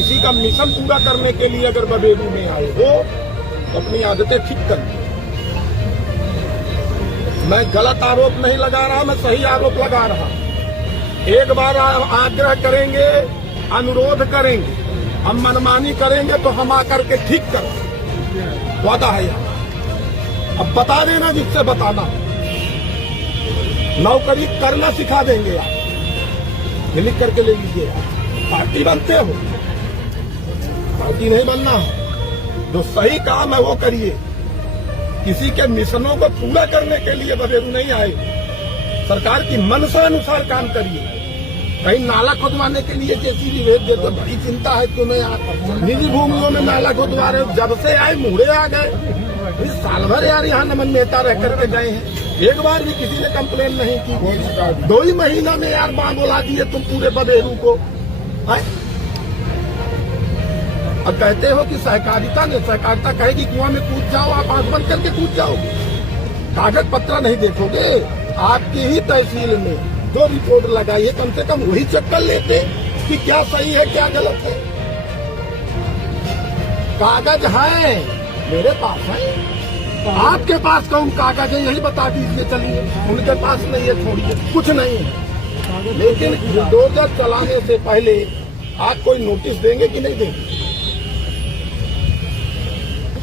किसी का मिशन पूरा करने के लिए अगर बबेरू में आए हो तो अपनी आदतें ठीक कर। मैं गलत आरोप नहीं लगा रहा, मैं सही आरोप लगा रहा। एक बार आग्रह करेंगे, अनुरोध करेंगे, हम मनमानी करेंगे तो हम आकर के ठीक कर वादा है यहाँ। अब बता देना जिससे बताना, नौकरी करना सिखा देंगे आप, लिख करके ले लीजिए। आप पार्टी बनते हो, पार्टी नहीं बनना है। जो सही काम है वो करिए। किसी के मिशनों को पूरा करने के लिए बबेरू नहीं आए। सरकार की मनसा अनुसार काम करिए। कहीं नाला खुदवाने के लिए जेसीबी भेज दे तो बड़ी चिंता है तुम्हें। यार निजी भूमियों में नाला खुदवा रहे हो, जब से आए मुहरे आ गए। साल भर यार यहाँ नमन नेता रह करके गए हैं, एक बार भी किसी ने कंप्लेन नहीं की। 2 ही महीना में यार बाँ बोला दिए तुम पूरे बबेरू को। अब कहते हो कि सहकारिता ने, सहकारिता कहेगी कुआं में कूद जाओ, आप आंख बंद करके कूद जाओगे। कागज पत्र नहीं देखोगे। आपकी ही तहसील में जो रिपोर्ट लगाई है कम से कम वही चेक कर लेते कि क्या सही है क्या गलत है। कागज है मेरे पास है, आपके पास कौन कागज है यही बता दीजिए। चलिए उनके पास नहीं है, छोड़िए, कुछ नहीं है। लेकिन बुलडोजर चलाने से पहले आप कोई नोटिस देंगे कि नहीं देंगे?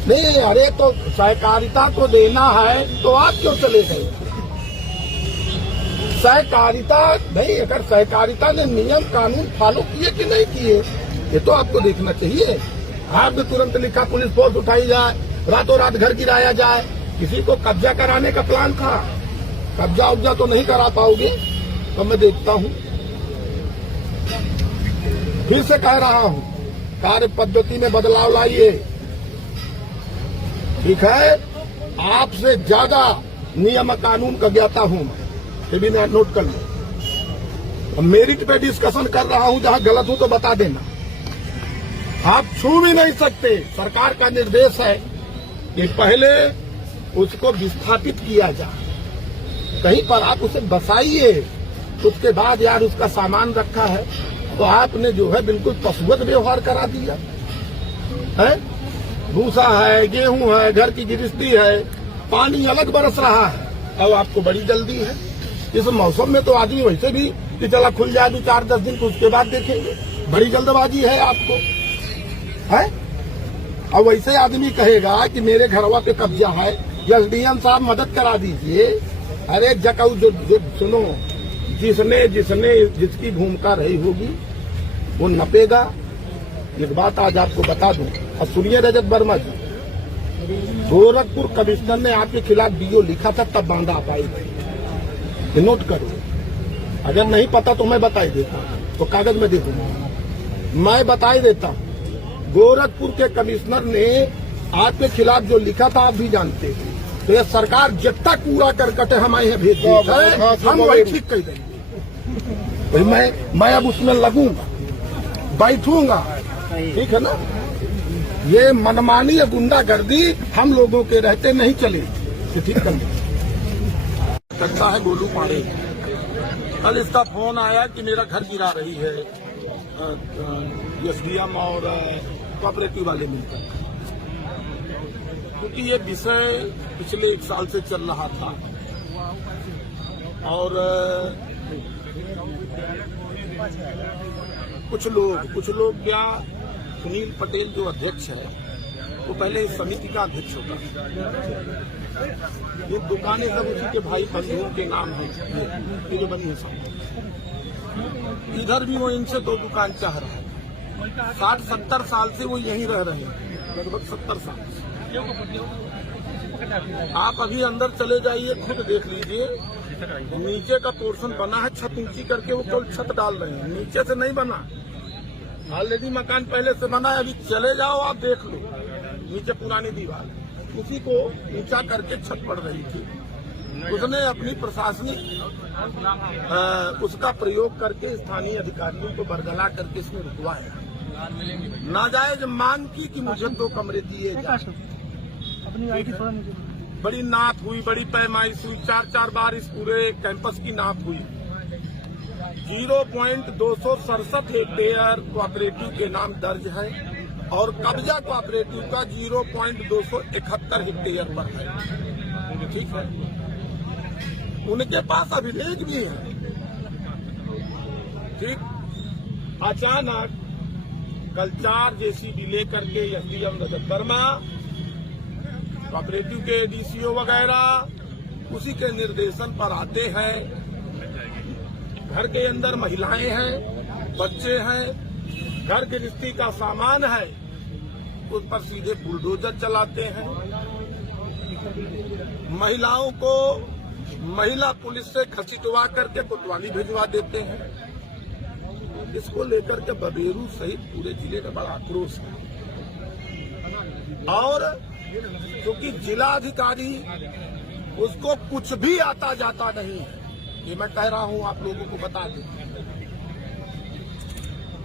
नहीं, अरे तो सहकारिता को देना है तो आप क्यों चले गए? सहकारिता नहीं, अगर सहकारिता ने नियम कानून फॉलो किए कि नहीं किए ये तो आपको देखना चाहिए। आपने तुरंत लिखा पुलिस फोर्स उठाई जाए, रातों रात घर गिराया जाए। किसी को कब्जा कराने का प्लान था, कब्जा उब्जा तो नहीं करा पाओगे। तो मैं देखता हूं, फिर से कह रहा हूं, कार्य पद्धति में बदलाव लाइए। ठीक है, आपसे ज्यादा नियम कानून का ज्ञाता हूं मैं, ये भी नोट कर लो। मेरिट पे डिस्कशन कर रहा हूं, जहां गलत हूं तो बता देना। आप छू भी नहीं सकते। सरकार का निर्देश है कि पहले उसको विस्थापित किया जाए, कहीं पर आप उसे बसाइए, उसके बाद यार उसका सामान रखा है तो आपने जो है बिल्कुल पशुवत व्यवहार करा दिया है। भूसा है, गेहूं है, घर की गृहस्थी है, पानी अलग बरस रहा है। अब आपको बड़ी जल्दी है। इस मौसम में तो आदमी वैसे भी कि चला खुल जाए 4-10 दिन, तो उसके बाद देखेंगे। बड़ी जल्दबाजी है आपको, है? अब वैसे आदमी कहेगा कि मेरे घरवा पे कब्जा है, एसडीएम साहब मदद करा दीजिए। अरे जकाऊ जो सुनो, जिसकी भूमिका रही होगी वो नपेगा। एक बात आज आपको बता दूं, और सुनिए रजत वर्मा जी, गोरखपुर कमिश्नर ने आपके खिलाफ डीओ लिखा था, तब बांधा आप आई थी। नोट करो, अगर नहीं पता तो मैं बता ही देता हूं, तो कागज में दे दूंगा, मैं बता ही देता हूं। गोरखपुर के कमिश्नर ने आपके खिलाफ जो लिखा था आप भी जानते हैं। तो ये सरकार जितना कूड़ा करकट हमारे यहाँ भेज देता है, हम वही ठीक कर देंगे। मैं अब उसमें लगूंगा, बैठूंगा, ठीक है ना? ये मनमानी या गुंडागर्दी हम लोगों के रहते नहीं चले, तो ठीक कर सकता है। गोलू पाड़े, कल इसका फोन आया कि मेरा घर गिरा रही है एसडीएम और कोऑपरेटिव वाले मिलकर, क्योंकि ये विषय पिछले 1 साल से चल रहा था। और कुछ लोग क्या, सुनील पटेल जो अध्यक्ष है वो पहले इस समिति का अध्यक्ष होता है। ये दुकानें सब उसी के भाई बंधुओं के नाम है, ये जो बनी है सब। इधर भी वो इनसे 2 दुकान चाह रहा है। 60-70 साल से वो यहीं रह रहे हैं, लगभग 70 साल से। आप अभी अंदर चले जाइए, खुद देख लीजिए। नीचे का पोर्शन बना है, छत ऊंची करके वो केवल छत डाल रहे हैं, नीचे से नहीं बना। ऑलरेडी मकान पहले से बना है, अभी चले जाओ आप देख लो, नीचे पुरानी दीवार, उसी को ऊंचा करके छत पड़ रही थी। उसने अपनी प्रशासनिक उसका प्रयोग करके स्थानीय अधिकारियों को बरगला करके इसमें रुकवाया। नाजायज मांग की कि मुझे 2 कमरे दिए जाए। बड़ी नाप हुई, बड़ी पैमाइश हुई, 4-4 बार इस पूरे कैंपस की नाप हुई। 0.267 हेक्टेयर कोऑपरेटिव के नाम दर्ज है और कब्जा कोऑपरेटिव का 0.271 हेक्टेयर पर है। ठीक है, उनके पास अभिलेख भी है। ठीक, अचानक कल 4 जेसीबी लेकर के एसडीएम रजत वर्मा, कोऑपरेटिव के डीसीओ वगैरह उसी के निर्देशन पर आते हैं। घर के अंदर महिलाएं हैं, बच्चे हैं, घर गृहस्थी का सामान है, उस पर सीधे बुलडोजर चलाते हैं। महिलाओं को महिला पुलिस से घसीटवा करके कोतवाली भिजवा देते हैं। इसको लेकर के बबेरू सहित पूरे जिले में बड़ा आक्रोश है। और क्योंकि जिला अधिकारी उसको कुछ भी आता जाता नहीं है, ये मैं कह रहा हूं, आप लोगों को बता दूं।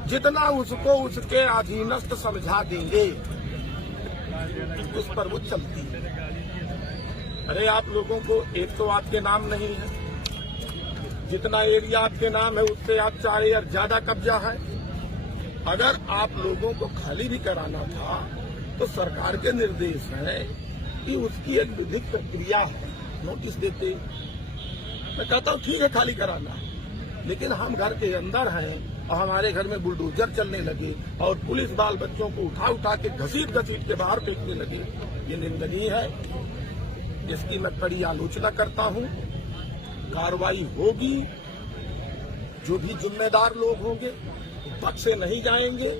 जितना उसको उसके अधीनस्थ समझा देंगे उस पर वो चलती है। अरे आप लोगों को एक तो आपके नाम नहीं है, जितना एरिया आपके नाम है उससे आप 4 एयर ज्यादा कब्जा है। अगर आप लोगों को खाली भी कराना था तो सरकार के निर्देश है कि उसकी एक विधिक प्रक्रिया है, नोटिस देते। मैं कहता हूँ ठीक है खाली कराना, लेकिन हम घर के अंदर हैं और हमारे घर में बुलडोजर चलने लगे और पुलिस बाल बच्चों को उठा उठा के घसीट के बाहर फेंकने लगे। ये निंदनीय है, इसकी मैं कड़ी आलोचना करता हूँ। कार्रवाई होगी, जो भी जिम्मेदार लोग होंगे बख्शे नहीं जाएंगे।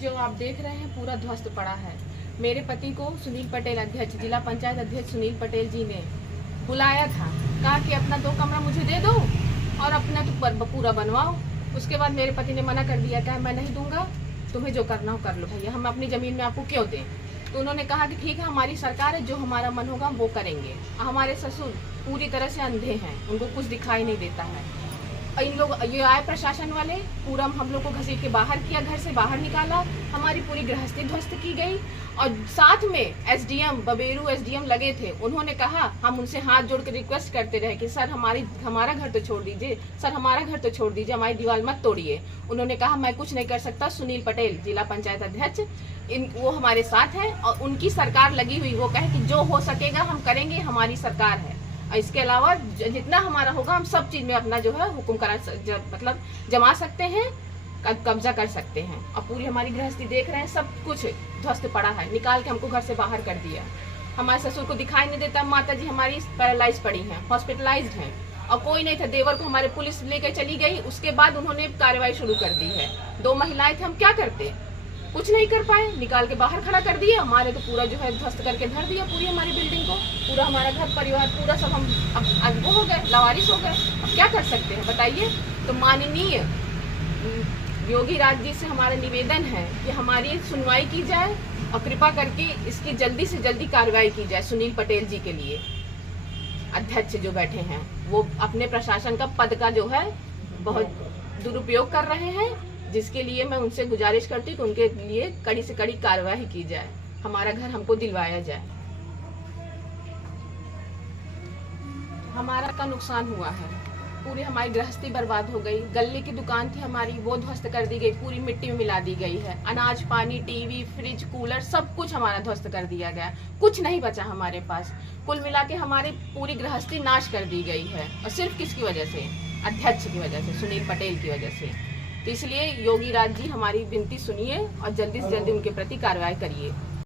जो आप देख रहे हैं पूरा ध्वस्त पड़ा है। मेरे पति को सुनील पटेल अध्यक्ष, जिला पंचायत अध्यक्ष सुनील पटेल जी ने बुलाया था, कहा कि अपना 2 कमरा मुझे दे दो और अपना तो पूरा बनवाओ। उसके बाद मेरे पति ने मना कर दिया, कहा मैं नहीं दूंगा, तुम्हें जो करना हो कर लो भैया, हम अपनी जमीन में आपको क्यों दें। तो उन्होंने कहा कि ठीक है हमारी सरकार है, जो हमारा मन होगा वो करेंगे। हमारे ससुर पूरी तरह से अंधे हैं, उनको कुछ दिखाई नहीं देता है। इन लोग ये आए प्रशासन वाले, पूरा हम लोग को घसीट के बाहर किया, घर से बाहर निकाला, हमारी पूरी गृहस्थी ध्वस्त की गई। और साथ में एसडीएम बबेरू एसडीएम लगे थे, उन्होंने कहा, हम उनसे हाथ जोड़ के रिक्वेस्ट करते रहे कि सर हमारा घर तो छोड़ दीजिए, सर हमारा घर तो छोड़ दीजिए, हमारी दीवार मत तोड़िए। उन्होंने कहा मैं कुछ नहीं कर सकता, सुनील पटेल जिला पंचायत अध्यक्ष वो हमारे साथ हैं और उनकी सरकार लगी हुई, वो कहे कि जो हो सकेगा हम करेंगे, हमारी सरकार है। इसके अलावा जितना हमारा होगा हम सब चीज में अपना जो है हुक्म करा मतलब जमा सकते हैं, कब्जा कर सकते हैं। और पूरी हमारी गृहस्थी देख रहे हैं, सब कुछ ध्वस्त पड़ा है, निकाल के हमको घर से बाहर कर दिया। हमारे ससुर को दिखाई नहीं देता, माता जी हमारी पैरालाइज पड़ी हैं, हॉस्पिटलाइज्ड हैं और कोई नहीं था। देवर को हमारे पुलिस लेकर चली गई, उसके बाद उन्होंने कार्रवाई शुरू कर दी है। 2 महिलाएं थे, हम क्या करते, कुछ नहीं कर पाए, निकाल के बाहर खड़ा कर दिया। हमारे तो पूरा जो है ध्वस्त करके धर दिया, पूरी हमारी बिल्डिंग को, पूरा हमारा घर परिवार पूरा सब हम अब वो हो गए, लावारिस हो गए। अब क्या कर सकते हैं बताइए। तो माननीय योगी राज जी से हमारा निवेदन है कि हमारी सुनवाई की जाए, और कृपा करके इसकी जल्दी से जल्दी कार्रवाई की जाए सुनील पटेल जी के लिए। अध्यक्ष जो बैठे हैं वो अपने प्रशासन का पद का जो है बहुत दुरुपयोग कर रहे हैं, जिसके लिए मैं उनसे गुजारिश करती हूँ कि उनके लिए कड़ी से कड़ी कार्रवाई की जाए, हमारा घर हमको दिलवाया जाए। हमारा का नुकसान हुआ है, पूरी हमारी गृहस्थी बर्बाद हो गई। गल्ले की दुकान थी हमारी, वो ध्वस्त कर दी गई, पूरी मिट्टी में मिला दी गई है। अनाज पानी टीवी फ्रिज कूलर सब कुछ हमारा ध्वस्त कर दिया गया, कुछ नहीं बचा हमारे पास। कुल मिला के हमारी पूरी गृहस्थी नाश कर दी गई है, और सिर्फ किसकी वजह से? अध्यक्ष की वजह से, सुनील पटेल की वजह से। तो इसलिए योगी राज जी हमारी विनती सुनिए और जल्दी से जल्दी उनके प्रति कार्रवाई करिए।